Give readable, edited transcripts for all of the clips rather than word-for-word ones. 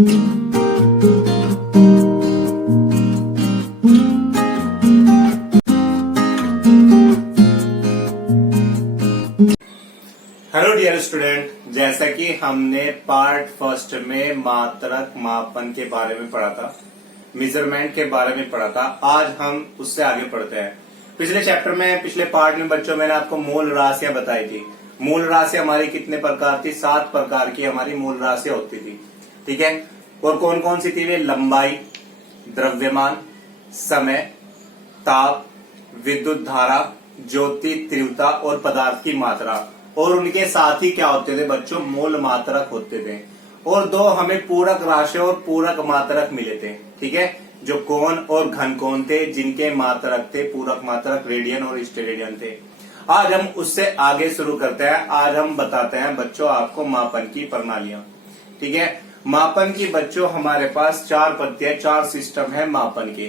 Hello dear student, जैसा कि हमने पार्ट फर्स्ट में मात्रक मापन के बारे में पढ़ा था, मेजरमेंट के बारे में पढ़ा था, आज हम उससे आगे पढ़ते हैं। पिछले चैप्टर में, पिछले पार्ट में बच्चों मैंने आपको मूल राशियां बताई थी। मूल राशि हमारी कितने प्रकार थी? 7 प्रकार की हमारी मूल राशियां होती थी, ठीक है। और कौन कौन सी थी वे? लंबाई, द्रव्यमान, समय, ताप, विद्युत धारा, ज्योति तीव्रता और पदार्थ की मात्रा। और उनके साथ ही क्या होते थे बच्चों? मूल मात्रक होते थे। और 2 हमें पूरक राशि और पूरक मात्रक मिले थे, ठीक है, जो कोण और घन कोण थे, जिनके मात्रक थे पूरक मात्रक रेडियन और स्टेरेडियन थे। आज हम उससे आगे शुरू करते हैं। आज हम बताते हैं बच्चों आपको मापन की प्रणालियां, ठीक है। मापन की बच्चों हमारे पास 4 पद्धति है, 4 सिस्टम है मापन के।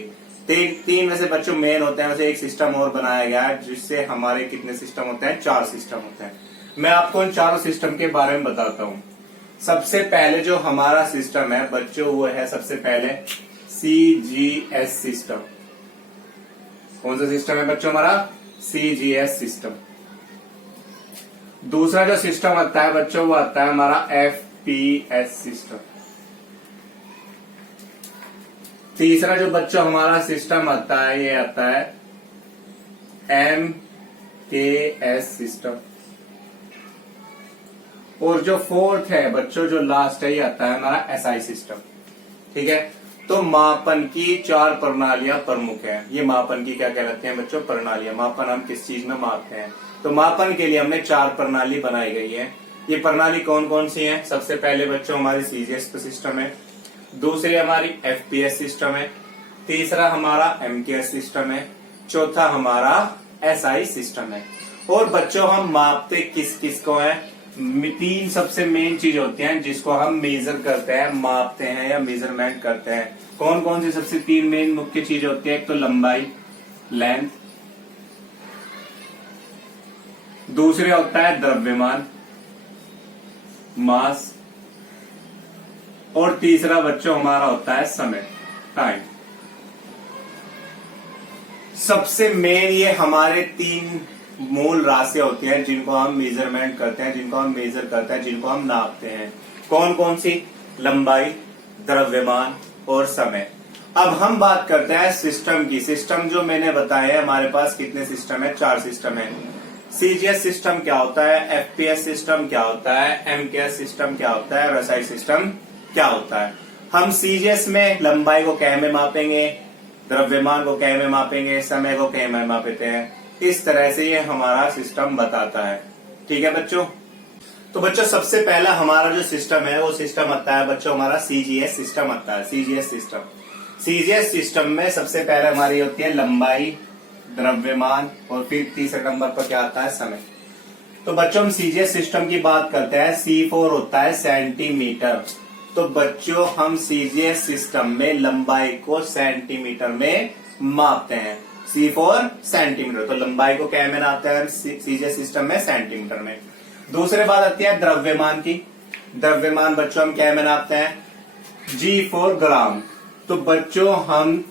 3 में से बच्चों मेन होते हैं, वैसे एक सिस्टम और बनाया गया है, जिससे हमारे कितने सिस्टम होते हैं? 4 सिस्टम होते हैं। मैं आपको उन 4 सिस्टम के बारे में बताता हूं। सबसे पहले जो हमारा सिस्टम है बच्चों, वो है सबसे पहले CGS सिस्टम। कौन सा सिस्टम है बच्चों हमारा? CGS system. दूसरा जो सिस्टम आता है बच्चों, वो आता है हमारा FPS सिस्टम। तीसरा जो बच्चों हमारा सिस्टम आता है, ये आता है MKS सिस्टम। और जो 4th है बच्चों, जो लास्ट है, ये आता है हमारा SI सिस्टम, ठीक है। तो मापन की 4 प्रणालियां प्रमुख है। ये मापन की क्या कहलाते हैं बच्चों? प्रणालियां। मापन हम किस चीज में मापते हैं? तो मापन के लिए हमने 4 प्रणाली बनाई गई है। ये प्रणाली कौन कौन सी है? सबसे पहले बच्चों हमारी CGS सिस्टम है, दूसरी हमारी FPS सिस्टम है, तीसरा हमारा MKS सिस्टम है, चौथा हमारा SI सिस्टम है। और बच्चों हम मापते किस किस को है? 3 सबसे मेन चीज होती हैं जिसको हम मेजर करते हैं, मापते हैं या मेजरमेंट करते हैं। कौन कौन सी सबसे 3 मेन मुख्य चीज होती है? एक तो लंबाई, लेंथ, दूसरे होता है द्रव्यमान, मास, और तीसरा बच्चों हमारा होता है समय, टाइम। सबसे मेन ये हमारे 3 मूल राशियां होती हैं जिनको हम मेजरमेंट करते हैं, जिनको हम मेजर करते हैं, जिनको हम नापते हैं। कौन कौन सी? लंबाई, द्रव्यमान और समय। अब हम बात करते हैं सिस्टम की। सिस्टम जो मैंने बताया है, हमारे पास कितने सिस्टम है? 4 सिस्टम है। CGS सिस्टम क्या होता है? FPS सिस्टम क्या होता है? MKS सिस्टम क्या होता है? और SI सिस्टम क्या होता है? हम CGS में लंबाई को क्या में मापेंगे, द्रव्यमान को क्या में मापेंगे, समय को क्या में मापते हैं। इस तरह से ये हमारा सिस्टम बताता है, ठीक है बच्चों। तो बच्चों सबसे पहला हमारा जो सिस्टम है, वो सिस्टम आता है बच्चों हमारा CGS सिस्टम आता है। CGS सिस्टम, CGS सिस्टम में सबसे पहले हमारी होती है लंबाई, द्रव्यमान, और फिर तीसरे नंबर पर क्या आता है? समय। तो बच्चों हम CGS सिस्टम की बात करते हैं। C4 होता है सेंटीमीटर। तो बच्चों हम CGS सिस्टम में लंबाई को सेंटीमीटर में मापते हैं। C4 सेंटीमीटर, तो लंबाई को क्या में नापते हैं CGS सिस्टम में? सेंटीमीटर में। दूसरे बात आती है द्रव्यमान की। द्रव्यमान बच्चों हम क्या में नापते हैं? G4 ग्राम। तो बच्चों हम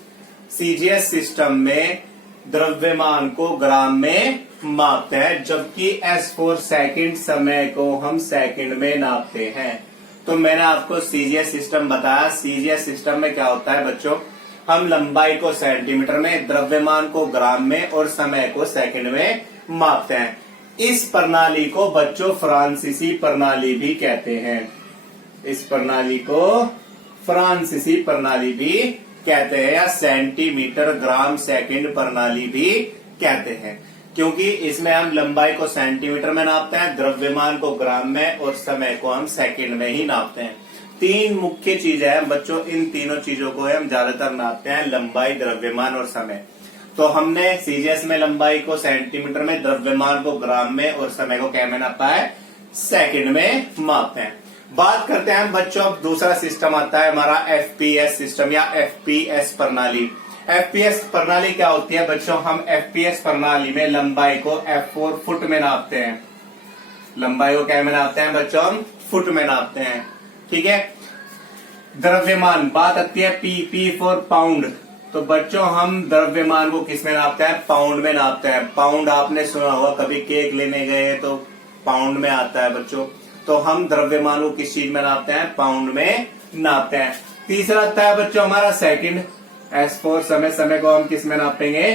CGS सिस्टम में द्रव्यमान को ग्राम में मापते हैं, जबकि S4 सेकंड, समय को हम सेकंड में नापते हैं। तो मैंने आपको CGS सिस्टम बताया। CGS सिस्टम में क्या होता है बच्चों? हम लंबाई को सेंटीमीटर में, द्रव्यमान को ग्राम में और समय को सेकंड में मापते हैं। इस प्रणाली को बच्चों फ्रांसीसी प्रणाली भी कहते हैं। इस प्रणाली को फ्रांसीसी प्रणाली भी कहते हैं, या सेंटीमीटर ग्राम सेकंड प्रणाली भी कहते हैं, क्योंकि इसमें हम लंबाई को सेंटीमीटर में नापते हैं, द्रव्यमान को ग्राम में और समय को हम सेकंड में ही नापते हैं। 3 मुख्य चीजें हैं बच्चों, इन तीनों चीजों को हम ज्यादातर नापते हैं, लंबाई, द्रव्यमान और समय। तो हमने CGS में लंबाई को सेंटीमीटर में, द्रव्यमान को ग्राम में और समय को क्या में नापा है? सेकंड में मापते हैं। बात करते हैं बच्चों, अब दूसरा सिस्टम आता है हमारा FPS सिस्टम या FPS प्रणाली। FPS प्रणाली क्या होती है बच्चों? हम FPS प्रणाली में लंबाई को F4 फुट में नापते हैं। लंबाई को क्या में नापते हैं बच्चों? हम फुट में नापते हैं, ठीक है। द्रव्यमान, बात आती है पी फॉर पाउंड। तो बच्चों हम द्रव्यमान को किस में नापते हैं? पाउंड में नापते हैं। पाउंड आपने सुना होगा, कभी केक लेने गए तो पाउंड में आता है बच्चों। तो हम द्रव्यमान को किस चीज में नापते हैं? पाउंड में नापते हैं। तीसरा आता है बच्चों हमारा सेकंड, एस फोर समय, समय को हम किस में नापेंगे?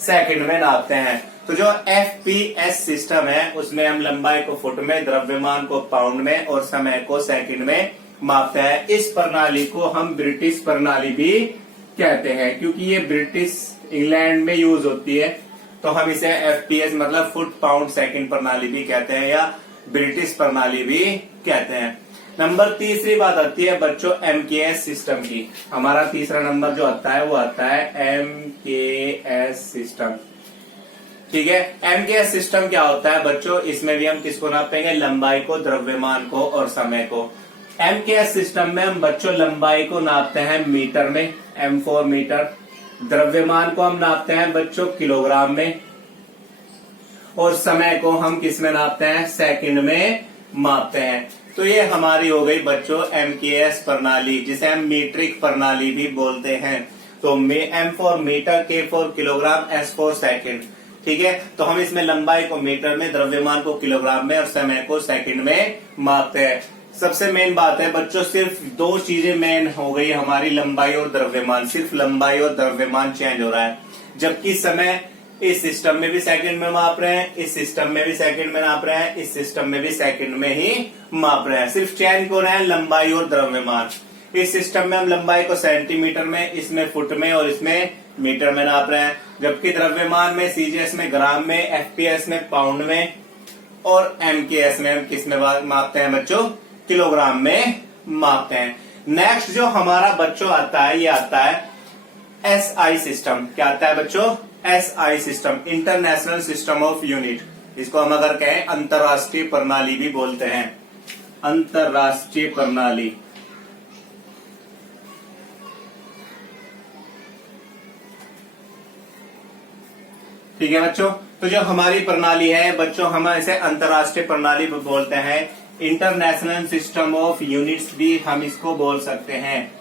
सेकंड में नापते हैं। तो जो FPS सिस्टम है उसमें हम लंबाई को फुट में, द्रव्यमान को पाउंड में और समय को सेकंड में मापते हैं। इस प्रणाली को हम ब्रिटिश प्रणाली भी कहते हैं, क्योंकि ये ब्रिटिश इंग्लैंड में यूज होती है। तो हम इसे FPS मतलब फुट पाउंड सेकंड प्रणाली भी कहते हैं या ब्रिटिश प्रणाली भी कहते हैं। नंबर तीसरी बात आती है बच्चों MKS सिस्टम की। हमारा तीसरा नंबर जो आता है वो आता है MKS सिस्टम। ठीक है, MKS सिस्टम क्या होता है बच्चों? इसमें भी हम किसको नापेंगे? लंबाई को, द्रव्यमान को और समय को। MKS सिस्टम में हम बच्चों लंबाई को नापते हैं मीटर में, M4 मीटर। द्रव्यमान को हम नापते हैं बच्चों किलोग्राम में और समय को हम किस में नापते हैं? सेकंड में मापते हैं। तो ये हमारी हो गई बच्चों MKS प्रणाली, जिसे हम मीट्रिक प्रणाली भी बोलते हैं। तो M for metre, K for kilogram, S for second. ठीक है, तो हम इसमें लंबाई को मीटर में, द्रव्यमान को किलोग्राम में और समय को सेकंड में मापते हैं। सबसे मेन बात है बच्चों, सिर्फ दो चीजें मेन हो गई हमारी, लंबाई और द्रव्यमान। सिर्फ लंबाई और द्रव्यमान चेंज हो रहा है, जबकि समय इस सिस्टम में भी सेकंड में माप रहे हैं, इस सिस्टम में भी सेकंड में नाप रहे हैं, इस सिस्टम में भी सेकंड में ही माप रहे हैं। सिर्फ चेंज हो रहे हैं लंबाई और द्रव्यमान। इस सिस्टम में हम लंबाई को सेंटीमीटर में, इसमें फुट में और इसमें मीटर में नाप रहे हैं, जबकि द्रव्यमान में CGS में ग्राम में, FPS में पाउंड में और MKS में हम किस में मापते हैं बच्चों? किलोग्राम में मापते हैं। नेक्स्ट जो हमारा बच्चों आता है ये आता है SI सिस्टम। क्या आता है बच्चों? SI system, international system of unit. इसको हम अगर कहें अंतरराष्ट्रीय प्रणाली भी बोलते हैं, अंतरराष्ट्रीय प्रणाली। ठीक है बच्चों, तो जो हमारी प्रणाली है बच्चों हम इसे अंतरराष्ट्रीय प्रणाली बोलते हैं। इंटरनेशनल सिस्टम ऑफ यूनिट्स भी हम इसको बोल सकते हैं,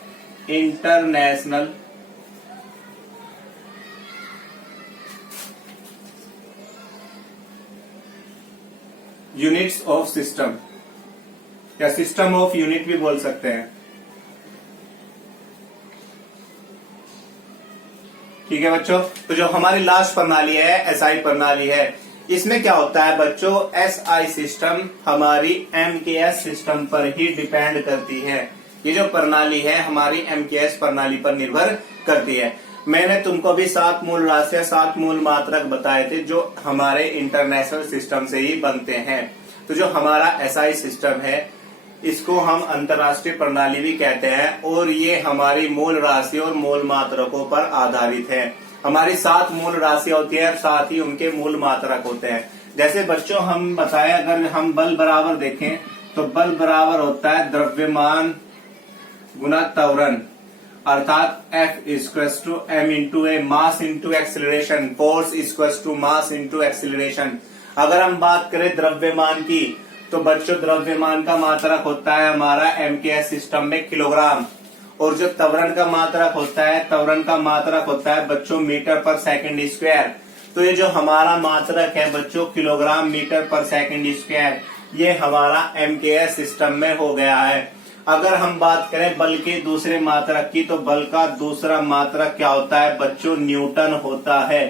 इंटरनेशनल यूनिट्स ऑफ सिस्टम या सिस्टम ऑफ यूनिट भी बोल सकते हैं। ठीक है बच्चों, तो जो हमारी लास्ट प्रणाली है SI प्रणाली है, इसमें क्या होता है बच्चों? SI सिस्टम हमारी MKS सिस्टम पर ही डिपेंड करती है। ये जो प्रणाली है हमारी MKS प्रणाली पर निर्भर करती है। मैंने तुमको भी 7 मूल राशियां, 7 मूल मात्रक बताए थे जो हमारे इंटरनेशनल सिस्टम से ही बनते हैं। तो जो हमारा SI सिस्टम है इसको हम अंतरराष्ट्रीय प्रणाली भी कहते हैं और ये हमारी मूल राशि और मूल मात्रकों पर आधारित है। हमारी 7 मूल राशियां होती है और साथ ही उनके मूल मात्रक होते हैं। जैसे बच्चों हम बताए, अगर हम बल बराबर देखें तो बल बराबर होता है द्रव्यमान गुना त्वरण, अर्थात F equals to M into a, mass into acceleration, force equals to mass into acceleration. अगर हम बात करें द्रव्यमान की तो बच्चों द्रव्यमान का मात्रक होता है हमारा MKS सिस्टम में किलोग्राम, और जो त्वरण का मात्रक होता है, त्वरण का मात्रक होता है बच्चों मीटर पर सेकंड स्क्वायर। तो ये जो हमारा मात्रक है बच्चों किलोग्राम मीटर पर सेकंड स्क्वायर, ये हमारा MKS सिस्टम में हो गया है। अगर हम बात करें बल के दूसरे मात्रक की तो बल का दूसरा मात्रक क्या होता है बच्चों? न्यूटन होता है।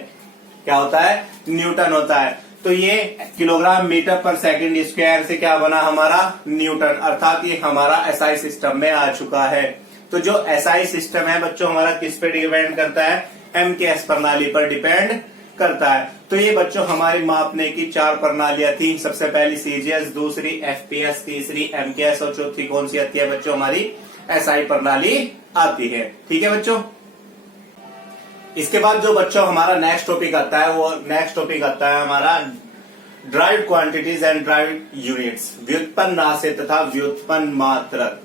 क्या होता है? न्यूटन होता है। तो ये किलोग्राम मीटर पर सेकंड स्क्वायर से क्या बना हमारा? न्यूटन, अर्थात ये हमारा SI सिस्टम में आ चुका है। तो जो SI सिस्टम है बच्चों हमारा किस पे डिपेंड करता है? MKS प्रणाली पर डिपेंड करता है। तो ये बच्चों हमारी मापने की 4 प्रणालियां थी। सबसे पहली CGS, दूसरी FPS, तीसरी MKS और चौथी कौन सी आती है बच्चों? हमारी SI प्रणाली आती है। ठीक है बच्चों, इसके बाद जो बच्चों हमारा नेक्स्ट टॉपिक आता है वो नेक्स्ट टॉपिक आता है हमारा drive quantities and drive units, व्युत्पन्न राशि तथा व्युत्पन्न मात्रक।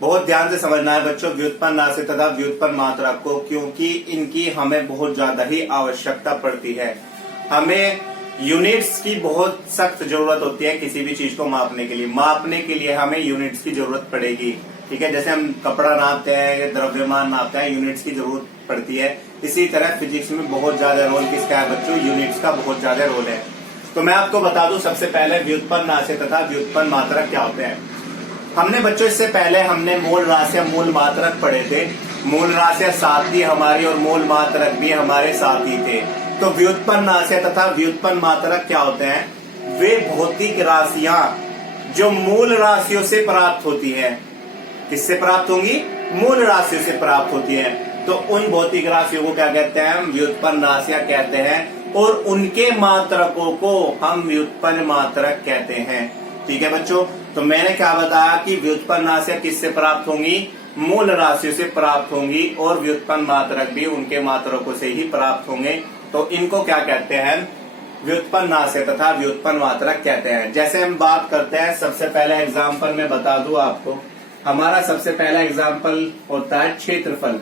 बहुत ध्यान से समझना है बच्चों व्युत्पन्न राशि तथा व्युत्पन्न मात्रक को, क्योंकि इनकी हमें बहुत ज्यादा ही आवश्यकता पड़ती है। हमें यूनिट्स की बहुत सख्त जरूरत होती है किसी भी चीज को मापने के लिए। मापने के लिए हमें यूनिट्स की जरूरत पड़ेगी। ठीक है, जैसे हम कपड़ा नापते हैं या द्रव्यमान नापते हैं, यूनिट्स की जरूरत पड़ती है। इसी तरह फिजिक्स में बहुत ज्यादा रोल किसका है बच्चों, यूनिट्स का बहुत ज्यादा रोल है। तो मैं आपको बता दूं सबसे पहले व्युत्पन्न राशि तथा व्युत्पन्न मात्रक क्या होते हैं। हमने बच्चों इससे पहले हमने मूल राशि मूल मात्रक पढ़े थे। मूल राशि साथ ही हमारी और मूल मात्रक भी हमारे साथ ही थे। तो व्युत्पन्न राशि तथा व्युत्पन्न मात्रक क्या होते हैं, वे भौतिक राशियां जो मूल राशियों से प्राप्त होती है। किससे प्राप्त होंगी, मूल राशियों से प्राप्त होती है। तो उन भौतिक राशियों को क्या कहते हैं, हम व्युत्पन्न राशियां कहते हैं, और उनके मात्रकों को हम व्युत्पन्न मात्रक कहते हैं। ठीक है बच्चों, तो मैंने क्या बताया कि व्युत्पन्न राशियां किससे प्राप्त होंगी, मूल राशियों से प्राप्त होंगी, और व्युत्पन्न मात्रक भी उनके मात्रकों से ही प्राप्त होंगे। तो इनको क्या कहते हैं, व्युत्पन्न राशि तथा व्युत्पन्न मात्रक कहते हैं। जैसे हम बात करते हैं, सबसे पहला एग्जाम्पल मैं बता दूं आपको, हमारा सबसे पहला एग्जाम्पल होता है क्षेत्रफल,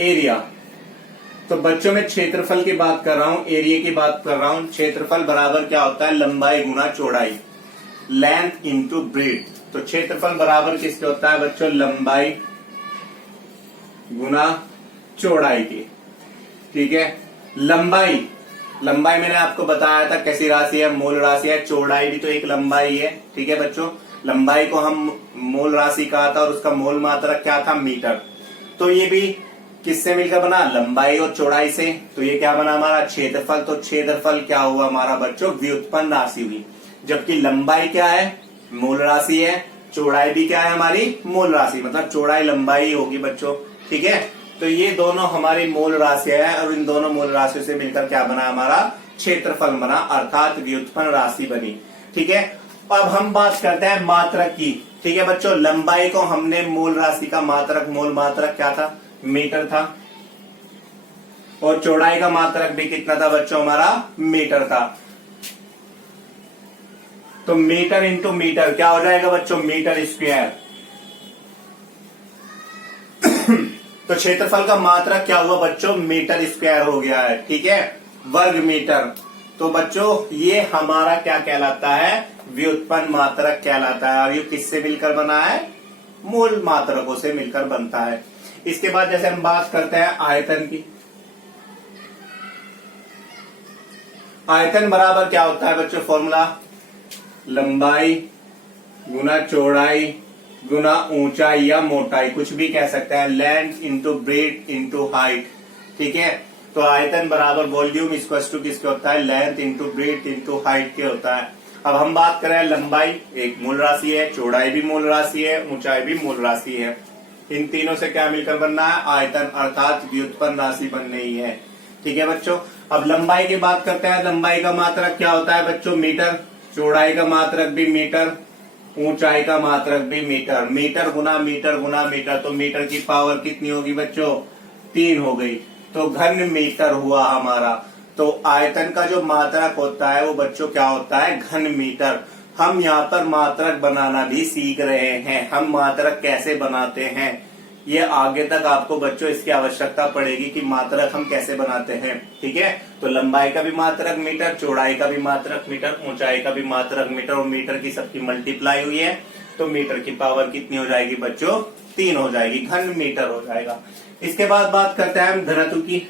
एरिया। तो बच्चों में क्षेत्रफल की बात कर रहा हूं, एरिया की बात कर रहा हूं। क्षेत्रफल बराबर क्या होता है, लंबाई गुना चौड़ाई, लेंथ इंटू ब्रेथ। तो क्षेत्रफल बराबर किसके होता है बच्चों, लंबाई गुना चौड़ाई की। ठीक है, लंबाई मैंने आपको बताया था कैसी राशि है, मूल राशि है। चौड़ाई भी तो एक लंबाई है। ठीक है बच्चों, लंबाई को हम मूल राशि कहा था और उसका मूल मात्रक क्या था, मीटर। तो ये भी किससे मिलकर बना, लंबाई और चौड़ाई से। तो ये क्या बना हमारा, क्षेत्रफल। तो क्षेत्रफल क्या हुआ हमारा बच्चों, व्युत्पन्न राशि हुई। जबकि लंबाई क्या है, मूल राशि है, चौड़ाई भी क्या है हमारी, मूल राशि, मतलब चौड़ाई लंबाई होगी बच्चों। ठीक है, तो ये दोनों हमारी मूल राशि है, और इन दोनों मूल राशियों से मिलकर क्या बना हमारा, क्षेत्रफल बना, अर्थात व्युत्पन्न राशि बनी। ठीक है, अब हम बात करते हैं मात्रक की। ठीक है बच्चों, लंबाई को हमने मूल राशि का मात्रक, मूल मात्रक क्या था, मीटर था, और चौड़ाई का मात्रक भी कितना था बच्चों, हमारा मीटर था। तो मीटर इंटू मीटर क्या हो जाएगा बच्चों, मीटर स्क्वायर। तो क्षेत्रफल का मात्रक क्या हुआ बच्चों, मीटर स्क्वायर हो गया है। ठीक है, वर्ग मीटर। तो बच्चों ये हमारा क्या कहलाता है, व्युत्पन्न मात्रक कहलाता है। और ये किससे मिलकर बना है, मूल मात्रकों से मिलकर बनता है। इसके बाद जैसे हम बात करते हैं आयतन की। आयतन बराबर क्या होता है बच्चों, फॉर्मूला लंबाई गुना चौड़ाई गुना ऊंचाई या मोटाई, कुछ भी कह सकते हैं, length into breadth into height. ठीक है, तो आयतन बराबर वॉल्यूम इक्वल्स टू किसके होता है, length into breadth into height के होता है। अब हम बात करें, लंबाई एक मूल राशि है, चौड़ाई भी मूल राशि है, ऊंचाई भी मूल राशि है। इन तीनों से क्या मिलकर बनना है, आयतन, अर्थात व्युत्पन्न राशि बन रही है। ठीक है बच्चों, अब लंबाई की बात करते हैं। लंबाई का मात्रक क्या होता है बच्चों, मीटर। चौड़ाई का मात्रक भी मीटर, ऊंचाई का मात्रक भी मीटर। मीटर गुना मीटर गुना मीटर, तो मीटर की पावर कितनी होगी बच्चों, 3 हो गई। तो घन मीटर हुआ हमारा। तो आयतन का जो मात्रक होता है वो बच्चों क्या होता है, घन मीटर। हम यहाँ पर मात्रक बनाना भी सीख रहे हैं। हम मात्रक कैसे बनाते हैं, ये आगे तक आपको बच्चों इसकी आवश्यकता पड़ेगी कि मात्रक हम कैसे बनाते हैं। ठीक है, तो लंबाई का भी मात्रक मीटर, चौड़ाई का भी मात्रक मीटर, ऊंचाई का भी मात्रक मीटर, और मीटर की सबकी मल्टीप्लाई हुई है। तो मीटर की पावर कितनी हो जाएगी बच्चों, 3 हो जाएगी, घन मीटर हो जाएगा। इसके बाद बात करते हैं हम घनत्व की,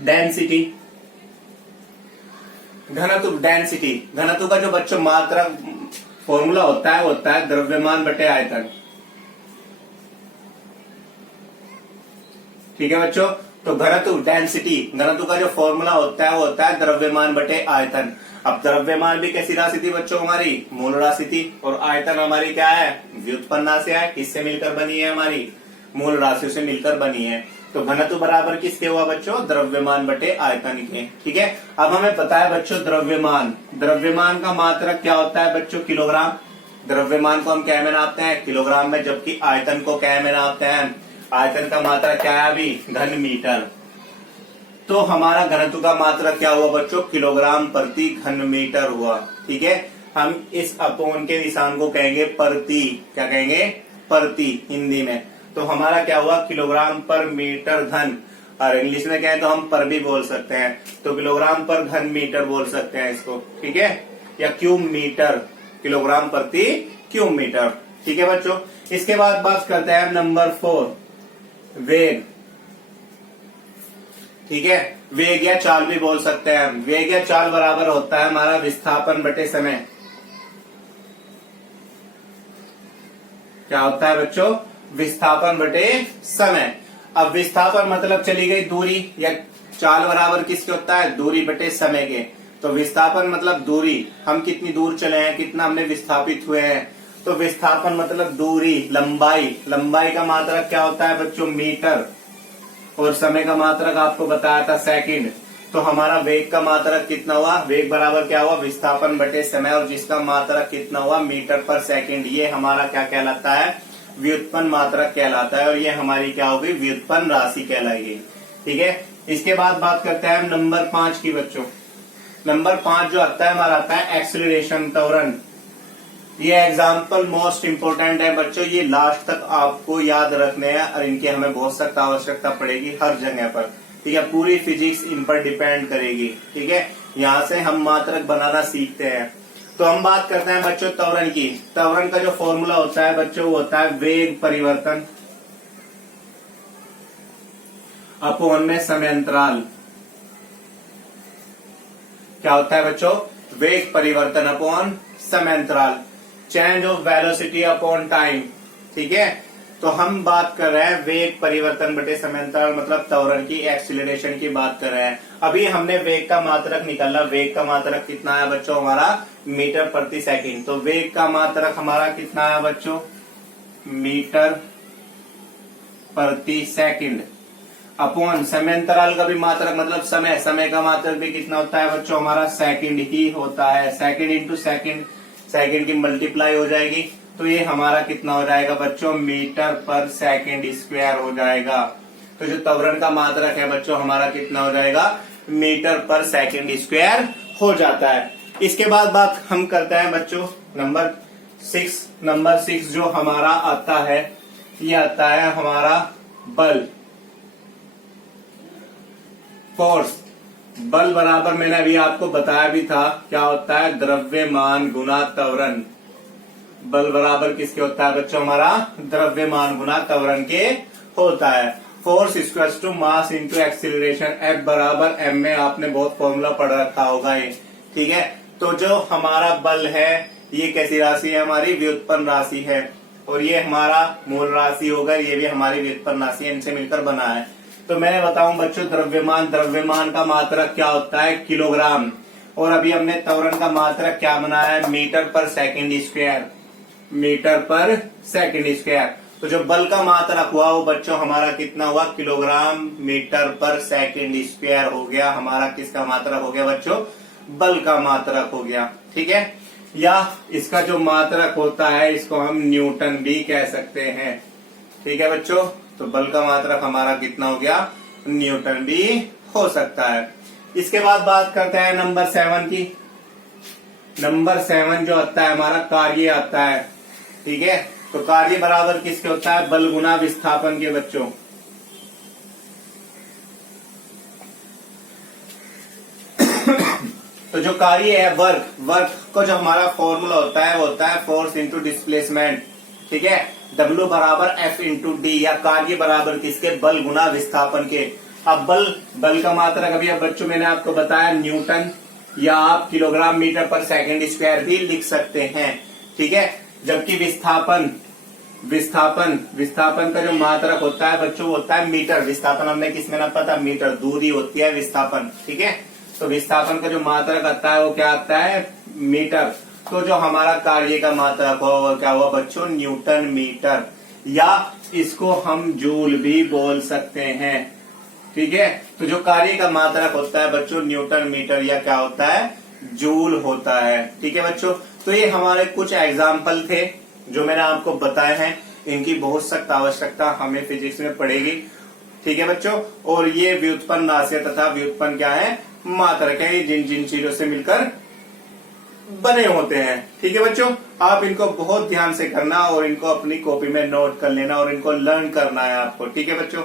डेंसिटी। घनत्व, डेंसिटी, घनत्व का जो बच्चों मात्रक फॉर्मूला होता है वो होता है द्रव्यमान बटे आयतन। ठीक है बच्चों, तो घनत्व, डेंसिटी, घनत्व का जो फॉर्मूला होता है वो होता है द्रव्यमान बटे आयतन। अब द्रव्यमान भी कैसी राशि थी बच्चों, हमारी मूल राशि थी, और आयतन हमारी क्या है, व्युत्पन्न राशि है। किससे मिलकर बनी है, हमारी मूल राशियों से मिलकर बनी है। तो घनत्व बराबर किसके हुआ बच्चों, द्रव्यमान बटे आयतन के। ठीक है, अब हमें पता है बच्चों द्रव्यमान, द्रव्यमान का मात्रक क्या होता है बच्चों, किलोग्राम। द्रव्यमान को हम क्या में नापते हैं, किलोग्राम में, जबकि आयतन को क्या में नापते हैं, आयतन का मात्रक क्या है अभी, घन मीटर। तो हमारा घनत्व का मात्रक क्या हुआ बच्चों, किलोग्राम प्रति घन मीटर हुआ। ठीक है, हम इस अपोन के निशान को कहेंगे प्रति, क्या कहेंगे, प्रति हिंदी में। तो हमारा क्या हुआ, किलोग्राम पर मीटर घन, और इंग्लिश में कहें तो हम पर भी बोल सकते हैं। तो किलोग्राम पर घन मीटर बोल सकते हैं इसको। ठीक है, या क्यूब मीटर, किलोग्राम प्रति क्यूब मीटर। ठीक है बच्चों, इसके बाद बात करते हैं नंबर 4, वेग। ठीक है, वेग या चाल भी बोल सकते हैं हम। वेग या चाल बराबर होता है हमारा विस्थापन बटे समय। क्या होता है बच्चों? विस्थापन बटे समय। अब विस्थापन मतलब चली गई दूरी, या चाल बराबर किसके होता है? दूरी बटे समय के। तो विस्थापन मतलब दूरी, हम कितनी दूर चले हैं, कितना हमने विस्थापित हुए हैं। तो विस्थापन मतलब दूरी, लंबाई। लंबाई का मात्रक क्या होता है बच्चों? मीटर। और समय का मात्रक आपको बताया था सेकंड। तो हमारा वेग का मात्रक कितना हुआ? वेग बराबर क्या हुआ? विस्थापन बटे समय, और जिसका मात्रक कितना हुआ? मीटर पर सेकंड। ये हमारा क्या कहलाता है? व्युत्पन्न मात्रक कहलाता है। और ये हमारी क्या होगी? व्युत्पन्न राशि कहलाएगी। ठीक है, इसके बाद बात करते हैं नंबर 5 की बच्चों। नंबर 5 जो आता है हमारा आता है एक्सीलरेशन, त्वरण। ये एग्जाम्पल मोस्ट इंपोर्टेंट है बच्चों, ये लास्ट तक आपको याद रखने हैं और इनकी हमें बहुत सख्त आवश्यकता पड़ेगी हर जगह पर। ठीक है, पूरी फिजिक्स इन पर डिपेंड करेगी। ठीक है, यहाँ से हम मात्रक बनाना सीखते हैं। तो हम बात करते हैं बच्चों त्वरण की। त्वरण का जो फॉर्मूला होता है बच्चों वो होता है वेग परिवर्तन अपॉन में समय अंतराल। क्या होता है बच्चों? वेग परिवर्तन अपॉन समय अंतराल, change of velocity upon time. ठीक है, तो हम बात कर रहे हैं वेग परिवर्तन बटे समय अंतराल, मतलब त्वरण की, एक्सीलरेशन की बात कर रहे हैं। अभी हमने वेग का मात्रक निकाला। वेग का मात्रक कितना है बच्चों? हमारा मीटर प्रति सेकंड। तो वेग का मात्रक हमारा कितना है बच्चों? मीटर प्रति सेकंड अपॉन समय अंतराल का भी मात्रक मतलब समय। समय का मात्रक भी कितना होता है बच्चों? हमारा सेकंड ही होता है। सेकंड इंटू सेकंड, सेकंड की मल्टीप्लाई हो जाएगी। तो ये हमारा कितना हो जाएगा बच्चों? मीटर पर सेकंड स्क्वायर हो जाएगा। तो जो त्वरण का मात्रक है बच्चों हमारा कितना हो जाएगा? मीटर पर सेकंड स्क्वायर हो जाता है। इसके बाद बात हम करते हैं बच्चों नंबर 6। नंबर 6 जो हमारा आता है, ये आता है हमारा बल, फोर्स। बल बराबर मैंने अभी आपको बताया भी था क्या होता है? द्रव्यमान गुना त्वरण। बल बराबर किसके होता है बच्चों? हमारा द्रव्यमान गुना त्वरण के होता है। Force equal to mass into acceleration. F बराबर एम में आपने बहुत फॉर्मूला पढ़ रखा होगा ये। ठीक है, तो जो हमारा बल है ये कैसी राशि है? हमारी व्युत्पन्न राशि है। और ये हमारा मूल राशि होगा, ये भी हमारी व्युत्पन्न राशि है, इनसे मिलकर बना है। तो मैं बताऊं बच्चों द्रव्यमान, द्रव्यमान का मात्रक क्या होता है? किलोग्राम। और अभी हमने त्वरण का मात्रक क्या बनाया है? मीटर पर सेकंड स्क्वायर। मीटर पर सेकंड स्क्वायर। तो जो बल का मात्रक हुआ वो बच्चों हमारा कितना हुआ? किलोग्राम मीटर पर सेकंड स्क्वायर हो गया। हमारा किसका मात्रक हो गया बच्चों? बल का मात्रक हो गया। ठीक है, या इसका जो मात्रक होता है इसको हम न्यूटन भी कह सकते हैं। ठीक है बच्चों, तो बल का मात्रक हमारा कितना हो गया? न्यूटन भी हो सकता है। इसके बाद बात करते हैं नंबर 7 की। नंबर 7 जो आता है हमारा कार्य आता है। ठीक है, तो कार्य बराबर किसके होता है? बल गुना विस्थापन के बच्चों। तो जो कार्य है वर्क, वर्क को जो हमारा फॉर्मूला होता है वो होता है फोर्स इंटू डिस्प्लेसमेंट। ठीक है, W बराबर F इंटू डी, या कार्य बराबर किसके? बल गुना विस्थापन के। अब बल का मात्रक अभी अब बच्चों मैंने आपको बताया न्यूटन, या आप किलोग्राम मीटर पर सेकंड स्क्वायर भी लिख सकते हैं। ठीक है, जबकि विस्थापन का जो मात्रक होता है बच्चों वो होता है मीटर। विस्थापन हमने किसमें ना पता? मीटर। दूरी होती है विस्थापन। ठीक है, तो विस्थापन का जो मात्रक आता है वो क्या आता है? मीटर। तो जो हमारा कार्य का मात्रक हो वो क्या हुआ बच्चों? न्यूटन मीटर, या इसको हम जूल भी बोल सकते हैं। ठीक है, तो जो कार्य का मात्रक होता है बच्चों न्यूटन मीटर, या क्या होता है? जूल होता है। ठीक है बच्चों, तो ये हमारे कुछ एग्जाम्पल थे जो मैंने आपको बताए हैं। इनकी बहुत सख्त आवश्यकता हमें फिजिक्स में पड़ेगी। ठीक है बच्चों, और ये व्युत्पन्न राशि तथा व्युत्पन्न क्या है? मात्रक है, जिन जिन चीजों से मिलकर बने होते हैं। ठीक है बच्चों, आप इनको बहुत ध्यान से करना और इनको अपनी कॉपी में नोट कर लेना और इनको लर्न करना है आपको। ठीक है बच्चों।